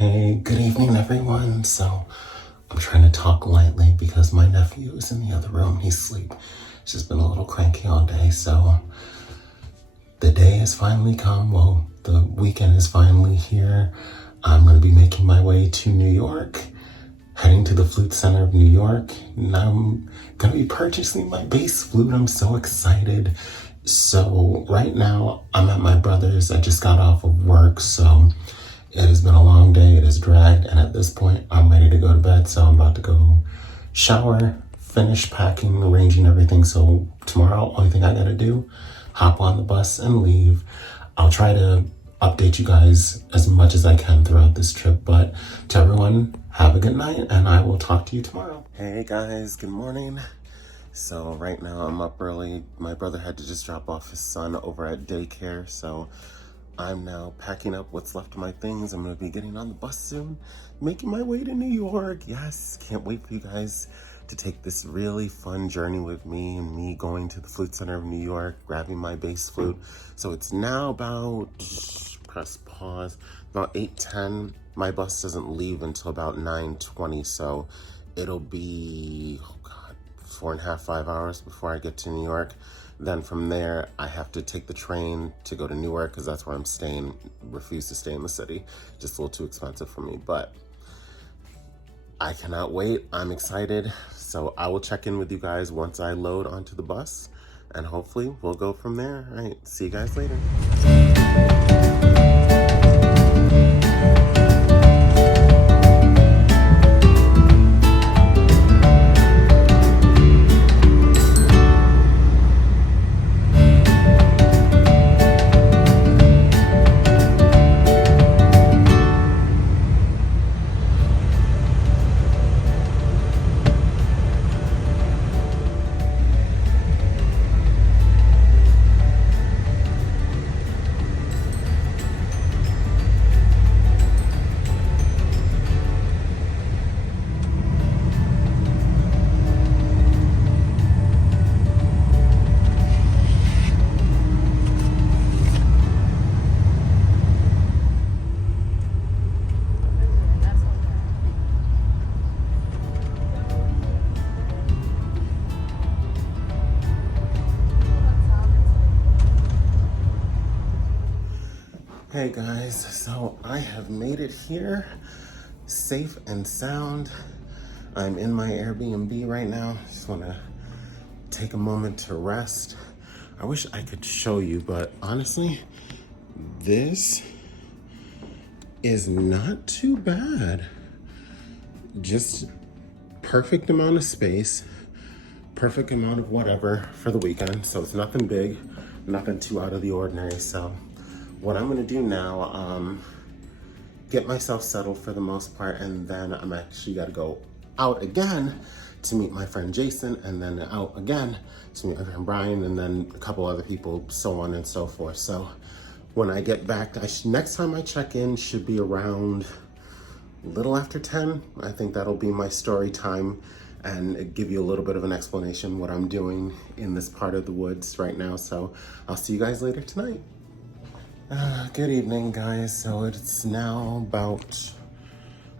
Hey, good evening, everyone. So, I'm trying to talk lightly because my nephew is in the other room. He's asleep. He's just been a little cranky all day. So, the day has finally come. Well, the weekend is finally here. I'm going to be making my way to New York, heading to the Flute Center of New York. And I'm going to be purchasing my bass flute. I'm so excited. So, right now, I'm at my brother's. I just got off of work. So, it has been a long day, it has dragged, and at this point, I'm ready to go to bed, so I'm about to go shower, finish packing, arranging everything, so tomorrow, only thing I gotta do, hop on the bus and leave. I'll try to update you guys as much as I can throughout this trip, but to everyone, have a good night, and I will talk to you tomorrow. Hey guys, good morning. So right now, I'm up early. My brother had to just drop off his son over at daycare, so I'm now packing up what's left of my things. I'm gonna be getting on the bus soon, making my way to New York. Yes, can't wait for you guys to take this really fun journey with me and me going to the Flute Center of New York, grabbing my bass flute. So it's now about, press pause, about 8:10. My bus doesn't leave until about 9:20, so it'll be, oh God, 4.5, 5 hours before I get to New York. Then from there, I have to take the train to go to Newark because that's where I'm staying. Refuse to stay in the city. Just a little too expensive for me, but I cannot wait. I'm excited. So I will check in with you guys once I load onto the bus, and hopefully we'll go from there. All right, see you guys later. Hey guys, so I have made it here, safe and sound. I'm in my Airbnb right now. Just wanna take a moment to rest. I wish I could show you, but honestly, this is not too bad. Just perfect amount of space, perfect amount of whatever for the weekend. So it's nothing big, nothing too out of the ordinary. So what I'm gonna do now, get myself settled for the most part, and then I'm actually gotta go out again to meet my friend Jason, and then out again to meet my friend Brian, and then a couple other people, so on and so forth. So when I get back, next time I check in should be around a little after 10. I think that'll be my story time and give you a little bit of an explanation what I'm doing in this part of the woods right now. So I'll see you guys later tonight. Good evening, guys. So it's now about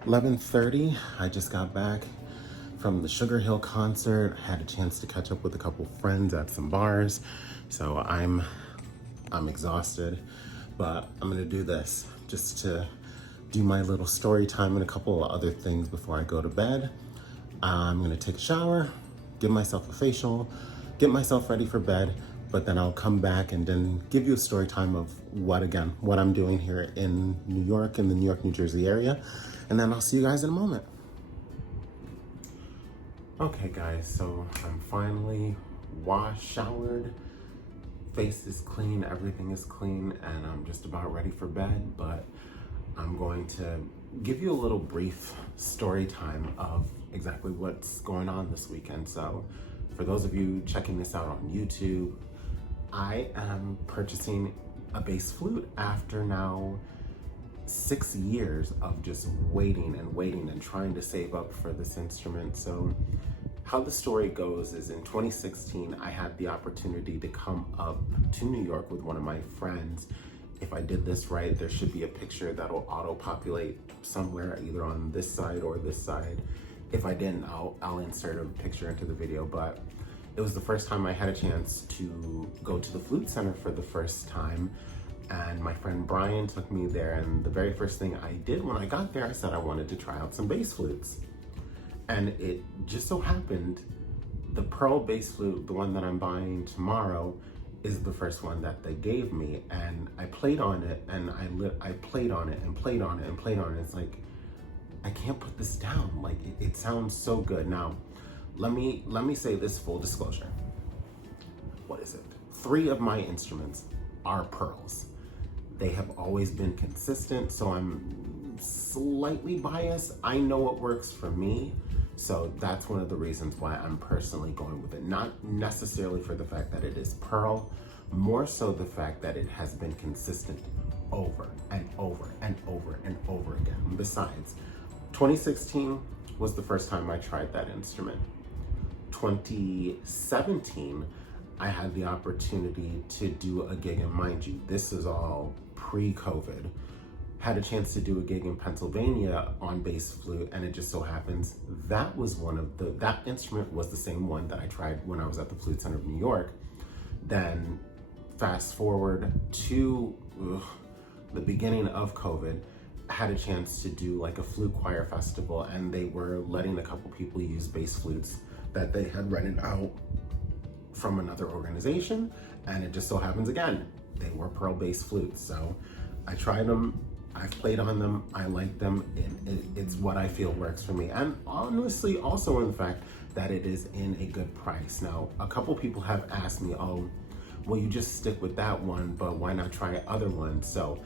11:30. I just got back from the Sugar Hill concert. Had a chance to catch up with a couple friends at some bars. So I'm exhausted, but I'm gonna do this just to do my little story time and a couple of other things before I go to bed. I'm gonna take a shower, give myself a facial, get myself ready for bed, but then I'll come back and then give you a story time of what I'm doing here in New York, in the New York, New Jersey area. And then I'll see you guys in a moment. Okay guys, so I'm finally washed, showered, face is clean, everything is clean, and I'm just about ready for bed, but I'm going to give you a little brief story time of exactly what's going on this weekend. So for those of you checking this out on YouTube, I am purchasing a bass flute after now 6 years of just waiting and trying to save up for this instrument. So how the story goes is in 2016, I had the opportunity to come up to New York with one of my friends If I did this right, there should be a picture that'll auto-populate somewhere, either on this side or this side. If I didn't, I'll insert a picture into the video, but it was the first time I had a chance to go to the Flute Center for the first time, and my friend Brian took me there, and the very first thing I did when I got there, I said I wanted to try out some bass flutes. And it just so happened, the pearl bass flute, the one that I'm buying tomorrow, is the first one that they gave me, and I played on it, and I played on it and played on it and played on it. It's like, I can't put this down. Like, it sounds so good. Now, let me say this, full disclosure. What is it? 3 of my instruments are pearls. They have always been consistent, so I'm slightly biased. I know what works for me, so that's one of the reasons why I'm personally going with it. Not necessarily for the fact that it is pearl, more so the fact that it has been consistent over and over and over and over again. And besides, 2016 was the first time I tried that instrument. 2017, I had the opportunity to do a gig, and mind you, this is all pre-COVID. Had a chance to do a gig in Pennsylvania on bass flute, and it just so happens that was that instrument was the same one that I tried when I was at the Flute Center of New York. Then fast forward to the beginning of COVID, I had a chance to do like a flute choir festival, and they were letting a couple people use bass flutes that they had rented out from another organization, and it just so happens again, they were pearl bass flutes. So I tried them, I've played on them, I like them, it's what I feel works for me. And honestly, also in the fact that it is in a good price. Now, a couple people have asked me, oh, well, you just stick with that one, but why not try other ones? So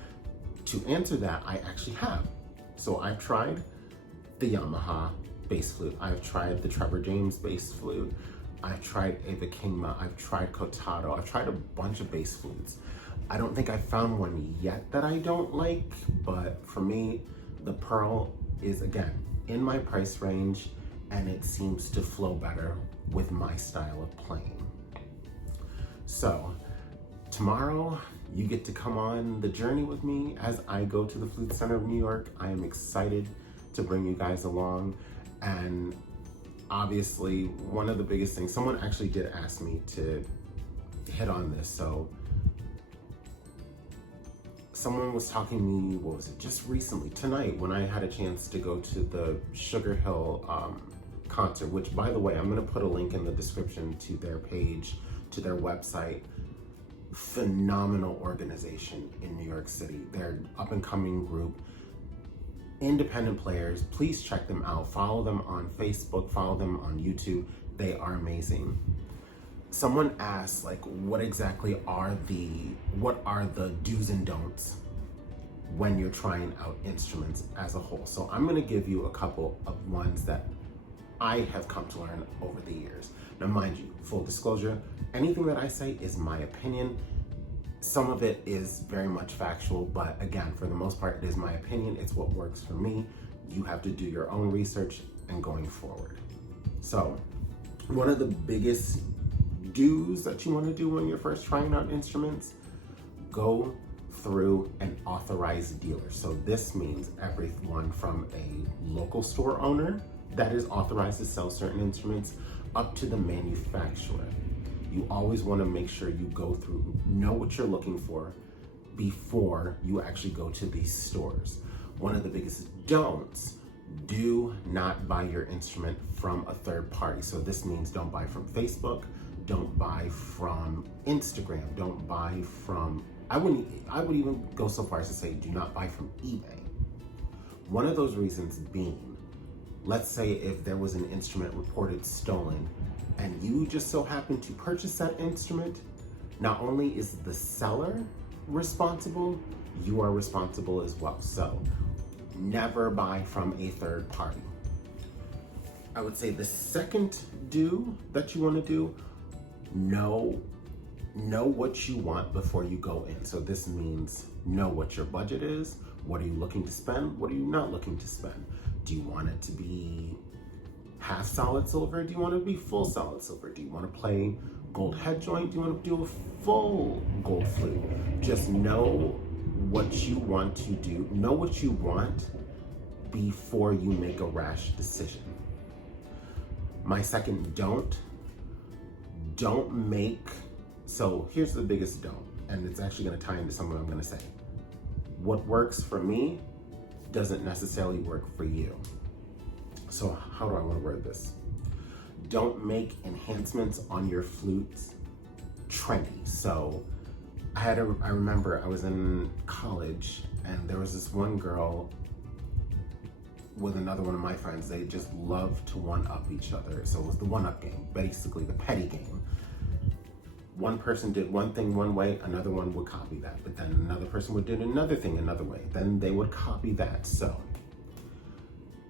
to answer that, I actually have. So I've tried the Yamaha bass flute, I've tried the Trevor James bass flute, I've tried Ava Kingma, I've tried Kotado, I've tried a bunch of bass flutes. I don't think I've found one yet that I don't like, but for me, the pearl is, again, in my price range, and it seems to flow better with my style of playing. So tomorrow, you get to come on the journey with me as I go to the Flute Center of New York. I am excited to bring you guys along, and obviously, one of the biggest things, someone actually did ask me to hit on this, so someone was talking to me, what was it, just recently, tonight, when I had a chance to go to the Sugar Hill concert, which, by the way, I'm gonna put a link in the description to their page, to their website. Phenomenal organization in New York City. They're an up-and-coming group, independent players. Please check them out. Follow them on Facebook, follow them on YouTube. They are amazing. Someone asked, like, what are the do's and don'ts when you're trying out instruments as a whole? So I'm gonna give you a couple of ones that I have come to learn over the years. Now, mind you, full disclosure, anything that I say is my opinion. Some of it is very much factual, but again, for the most part, it is my opinion. It's what works for me. You have to do your own research and going forward. So one of the biggest do's that you want to do when you're first trying out instruments, go through an authorized dealer. So this means everyone from a local store owner that is authorized to sell certain instruments up to the manufacturer. You always want to make sure you go through, know what you're looking for before you actually go to these stores. One of the biggest don'ts, do not buy your instrument from a third party. So this means don't buy from Facebook, don't buy from Instagram, don't buy from, I would even go so far as to say do not buy from eBay. One of those reasons being, let's say if there was an instrument reported stolen and you just so happen to purchase that instrument, not only is the seller responsible, you are responsible as well. So never buy from a third party. I would say the second do that you want to do, know what you want before you go in. So this means know what your budget is, what are you looking to spend, what are you not looking to spend. Do you want it to be half solid silver? Do you want it to be full solid silver? Do you want to play gold head joint? Do you want to do a full gold flute? Just know what you want to do. Know what you want before you make a rash decision. My second don't make, so here's the biggest don't, and it's actually gonna tie into something I'm gonna say. What works for me doesn't necessarily work for you. So how do I wanna word this? Don't make enhancements on your flutes trendy. So I remember I was in college and there was this one girl with another one of my friends. They just loved to one-up each other. So it was the one-up game, basically the petty game. One person did one thing one way, another one would copy that, but then another person would do another thing another way. Then they would copy that. So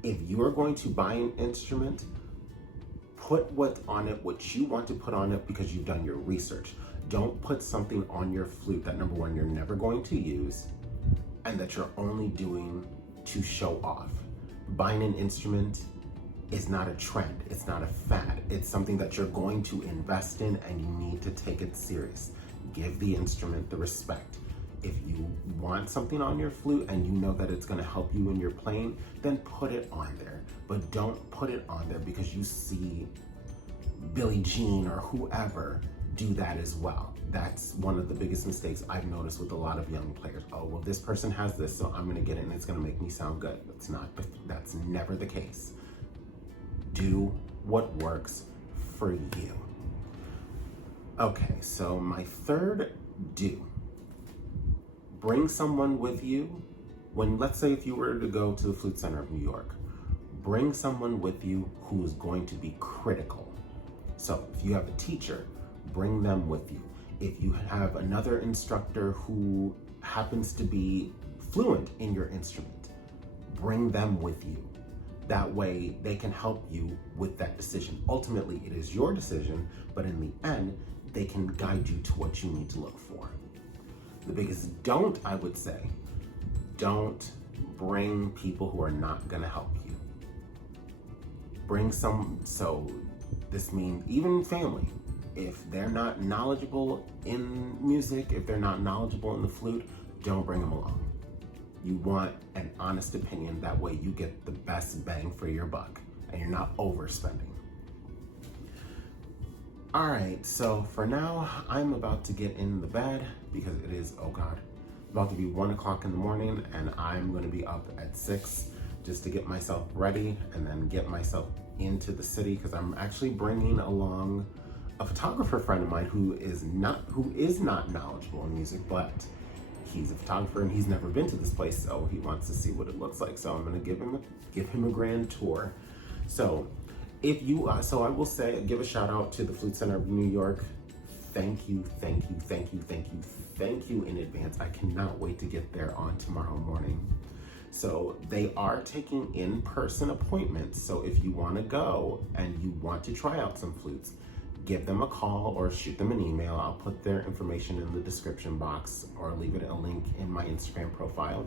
if you are going to buy an instrument, put what on it, what you want to put on it because you've done your research. Don't put something on your flute that, number one, you're never going to use and that you're only doing to show off. Buying an instrument is not a trend, it's not a fad. It's something that you're going to invest in and you need to take it serious. Give the instrument the respect. If you want something on your flute and you know that it's gonna help you when you're playing, then put it on there. But don't put it on there because you see Billie Jean or whoever do that as well. That's one of the biggest mistakes I've noticed with a lot of young players. Oh, well, this person has this, so I'm gonna get it and it's gonna make me sound good. That's never the case. Do what works for you. Okay, so my third do. Bring someone with you. When, let's say if you were to go to the Flute Center of New York, bring someone with you who is going to be critical. So if you have a teacher, bring them with you. If you have another instructor who happens to be fluent in your instrument, bring them with you. That way they can help you with that decision. Ultimately, it is your decision, but in the end, they can guide you to what you need to look for. The biggest don't, I would say, don't bring people who are not gonna help you. Bring some, so this means even family. If they're not knowledgeable in music, if they're not knowledgeable in the flute, don't bring them along. You want an honest opinion, that way you get the best bang for your buck and you're not overspending. All right, so for now, I'm about to get in the bed because it is, oh God, about to be 1 o'clock in the morning and I'm gonna be up at 6 just to get myself ready and then get myself into the city because I'm actually bringing along a photographer friend of mine who is not knowledgeable in music, but he's a photographer and he's never been to this place, so he wants to see what it looks like. So I'm gonna give him a grand tour. So if you, so I will say, give a shout out to the Flute Center of New York. Thank you in advance. I cannot wait to get there on tomorrow morning. So they are taking in-person appointments. So if you wanna go and you want to try out some flutes, give them a call or shoot them an email. I'll put their information in the description box or leave it a link in my Instagram profile.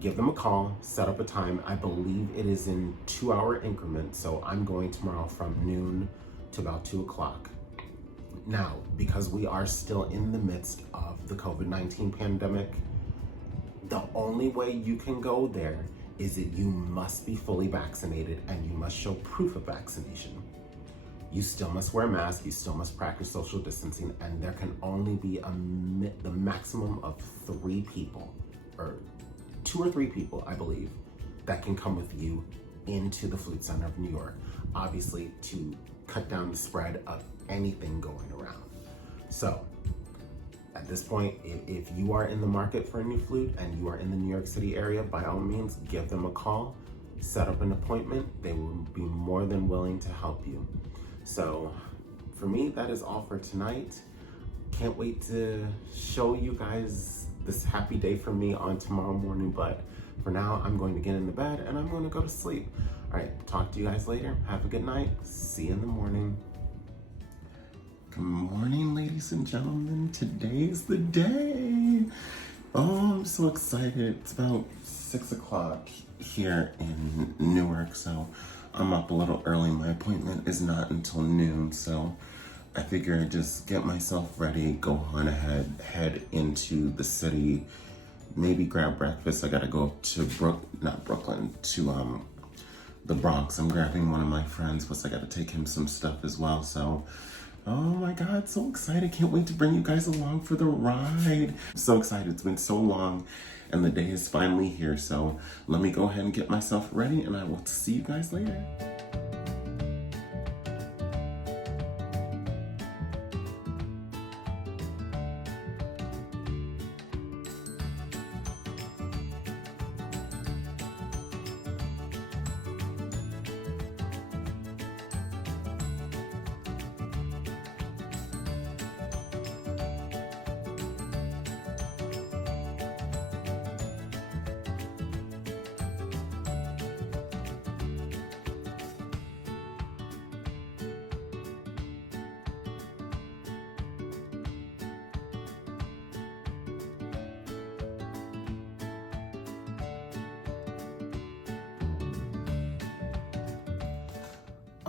Give them a call, set up a time. I believe it is in 2-hour increments. So I'm going tomorrow from noon to about 2 o'clock. Now, because we are still in the midst of the COVID-19 pandemic, the only way you can go there is that you must be fully vaccinated and you must show proof of vaccination. You still must wear a mask, you still must practice social distancing, and there can only be the maximum of 3 people, or 2 or 3 people, I believe, that can come with you into the Flute Center of New York, obviously to cut down the spread of anything going around. So at this point, if you are in the market for a new flute and you are in the New York City area, by all means, give them a call, set up an appointment. They will be more than willing to help you. So for me, that is all for tonight. Can't wait to show you guys this happy day for me on tomorrow morning, but for now, I'm going to get in the bed and I'm going to go to sleep. All right, talk to you guys later. Have a good night. See you in the morning. Good morning, ladies and gentlemen. Today's the day. Oh, I'm so excited. It's about 6 o'clock here in Newark, so I'm up a little early. My appointment is not until noon, so I figure I'd just get myself ready, go on ahead, head into the city, maybe grab breakfast. I gotta go up to not Brooklyn, to the Bronx. I'm grabbing one of my friends, plus I gotta take him some stuff as well. So, oh my God, so excited. Can't wait to bring you guys along for the ride. So excited, it's been so long and the day is finally here. So let me go ahead and get myself ready and I will see you guys later.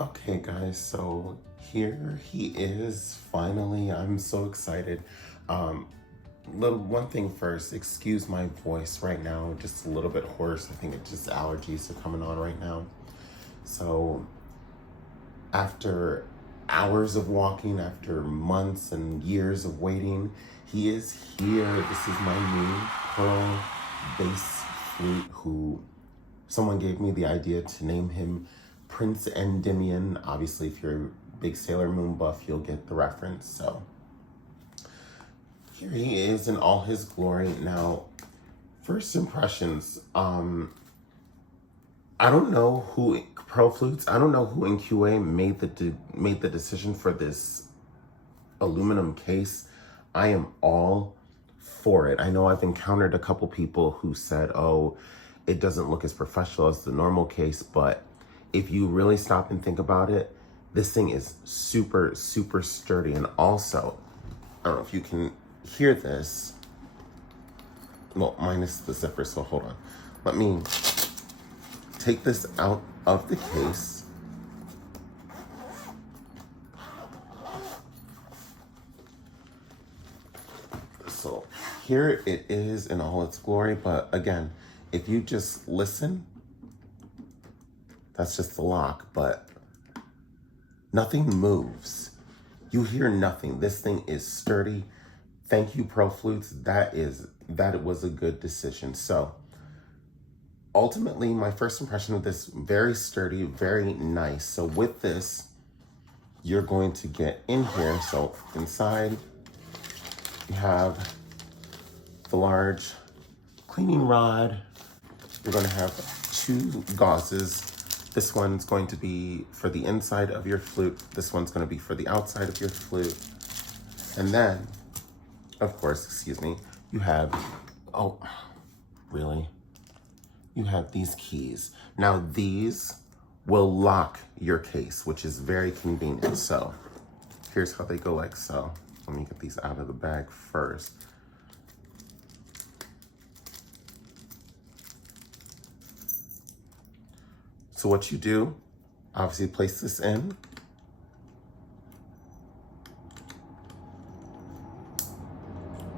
Okay guys, so here he is finally. I'm so excited. One thing first, excuse my voice right now, just a little bit hoarse. I think it's just allergies are coming on right now. So after hours of walking, after months and years of waiting, he is here. This is my new pearl bass flute, who someone gave me the idea to name him Prince Endymion. Obviously, if you're a big Sailor Moon buff, you'll get the reference. So here he is in all his glory. Now, first impressions. I don't know who Pearl Flutes. I don't know who in QA made the decision for this aluminum case. I am all for it. I know I've encountered a couple people who said, "Oh, it doesn't look as professional as the normal case," but if you really stop and think about it, this thing is super, super sturdy. And also, I don't know if you can hear this. Well, minus the zipper, so hold on. Let me take this out of the case. So here it is in all its glory, but again, if you just listen, that's just the lock, but nothing moves. You hear nothing. This thing is sturdy. Thank you, Pearl Flutes. That was a good decision. So ultimately, my first impression of this, very sturdy, very nice. So with this, you're going to get in here. So inside, you have the large cleaning rod. You're going to have 2 gauzes. This one's going to be for the inside of your flute. This one's going to be for the outside of your flute. And then, of course, excuse me, you have, oh, really? You have these keys. Now these will lock your case, which is very convenient. So here's how they go, like so. Let me get these out of the bag first. So what you do, obviously place this in.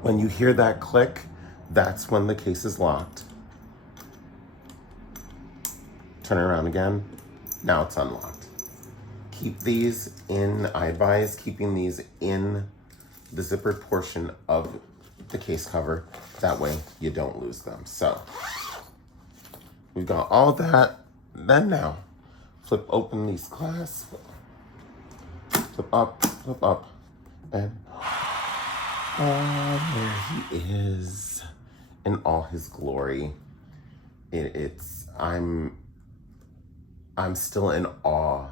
When you hear that click, that's when the case is locked. Turn it around again. Now it's unlocked. Keep these in, I advise keeping these in the zippered portion of the case cover. That way you don't lose them. So we've got all that. Then now, flip open these clasps, flip up, and there he is in all his glory. I'm still in awe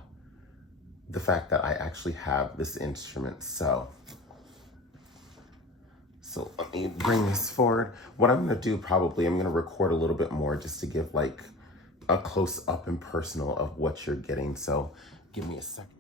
the fact that I actually have this instrument. So let me bring this forward. What I'm gonna do probably, I'm gonna record a little bit more just to give like a close up and personal of what you're getting. So give me a second.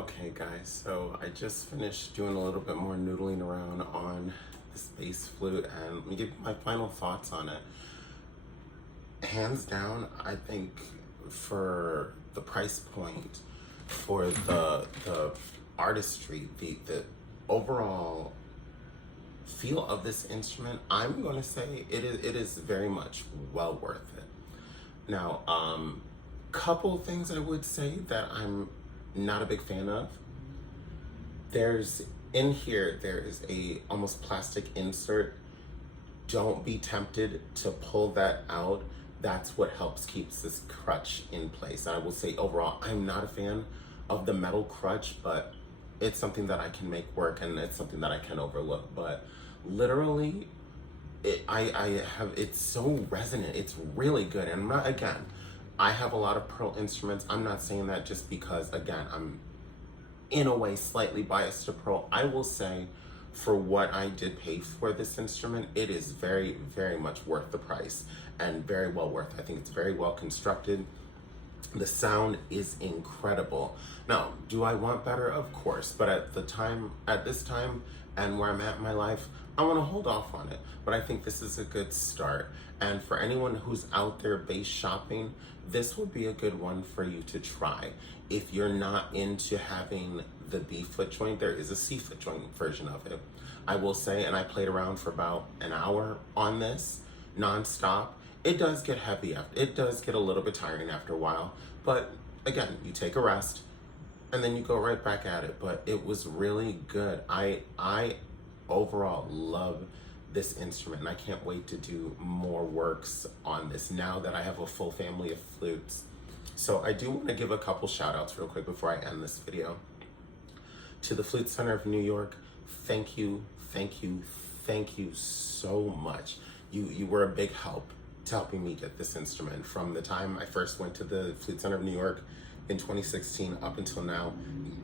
Okay guys, so I just finished doing a little bit more noodling around on this bass flute, and let me give you my final thoughts on it. Hands down, I think for the price point, for the artistry, the overall feel of this instrument, I'm going to say it is very much well worth it. Now, couple things I would say that I'm not a big fan of. There's in here, there is a almost plastic insert. Don't be tempted to pull that out. That's what helps keeps this crutch in place. I will say overall, I'm not a fan of the metal crutch, but it's something that I can make work, and it's something that I can overlook. But literally, it's so resonant. It's really good. And I'm not, again, I have a lot of pearl instruments. I'm not saying that just because, again, I'm in a way slightly biased to pearl. I will say for what I did pay for this instrument, it is very, very much worth the price and very well worth. I think it's very well constructed. The sound is incredible. Now, do I want better? Of course, but at this time and where I'm at in my life, I want to hold off on it. But I think this is a good start. And for anyone who's out there bass shopping, this will be a good one for you to try. If you're not into having the B foot joint, there is a C foot joint version of it. I will say, and I played around for about an hour on this, nonstop. It does get heavy, it does get a little bit tiring after a while, but again, you take a rest and then you go right back at it. But it was really good. I overall love this instrument, and I can't wait to do more works on this now that I have a full family of flutes. So I do want to give a couple shout outs real quick before I end this video. To the Flute Center of New York, thank you, thank you, thank you so much. You were a big help to helping me get this instrument. From the time I first went to the Flute Center of New York in 2016 up until now,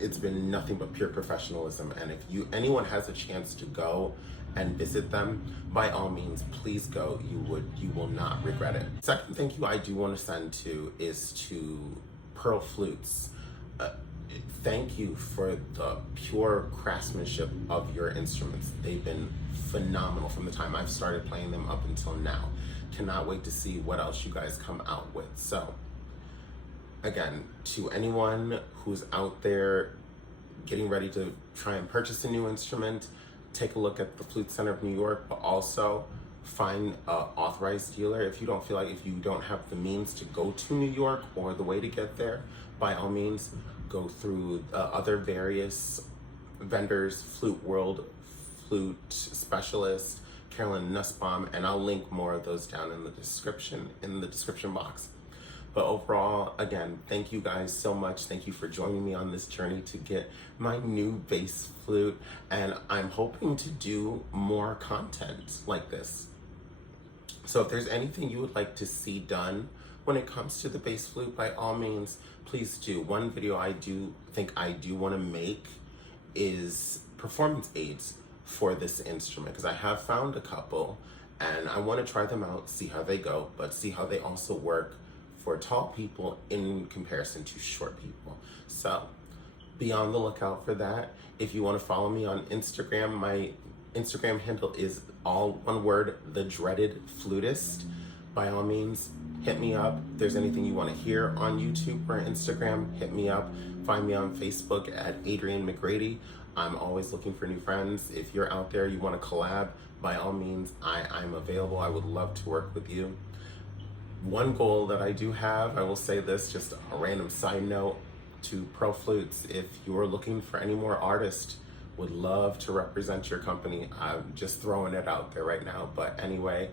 it's been nothing but pure professionalism. And if anyone has a chance to go and visit them, by all means, please go. You will not regret it. Second thank you I do want to send to is to Pearl Flutes. Thank you for the pure craftsmanship of your instruments. They've been phenomenal from the time I've started playing them up until now. Cannot wait to see what else you guys come out with. So again, to anyone who's out there getting ready to try and purchase a new instrument, take a look at the Flute Center of New York, but also find an authorized dealer. If you don't have the means to go to New York or the way to get there, by all means, go through other various vendors, Flute World, Flute Specialist, Carolyn Nussbaum, and I'll link more of those down in the description box. But overall, again, thank you guys so much. Thank you for joining me on this journey to get my new bass flute, and I'm hoping to do more content like this. So if there's anything you would like to see done when it comes to the bass flute, by all means, please do. One video I do think I do want to make is performance aids for this instrument, because I have found a couple and I want to try them out, see how they go, but see how they also work for tall people in comparison to short people. So be on the lookout for that. If you want to follow me on Instagram, my Instagram handle is all one word, The Dreaded Flutist. By all means, hit me up. If there's anything you want to hear on YouTube or Instagram, hit me up. Find me on Facebook at Adrian McGrady. I'm always looking for new friends. If you're out there, you want to collab, by all means, I'm available. I would love to work with you. One goal that I do have, I will say this, just a random side note to Pro Flutes. If you're looking for any more artists, would love to represent your company. I'm just throwing it out there right now. But anyway,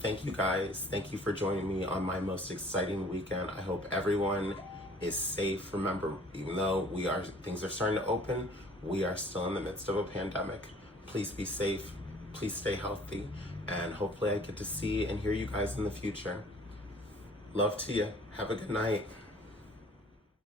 thank you guys. Thank you for joining me on my most exciting weekend. I hope everyone is safe. Remember, even though things are starting to open, we are still in the midst of a pandemic. Please be safe. Please stay healthy. And hopefully I get to see and hear you guys in the future. Love to you. Have a good night.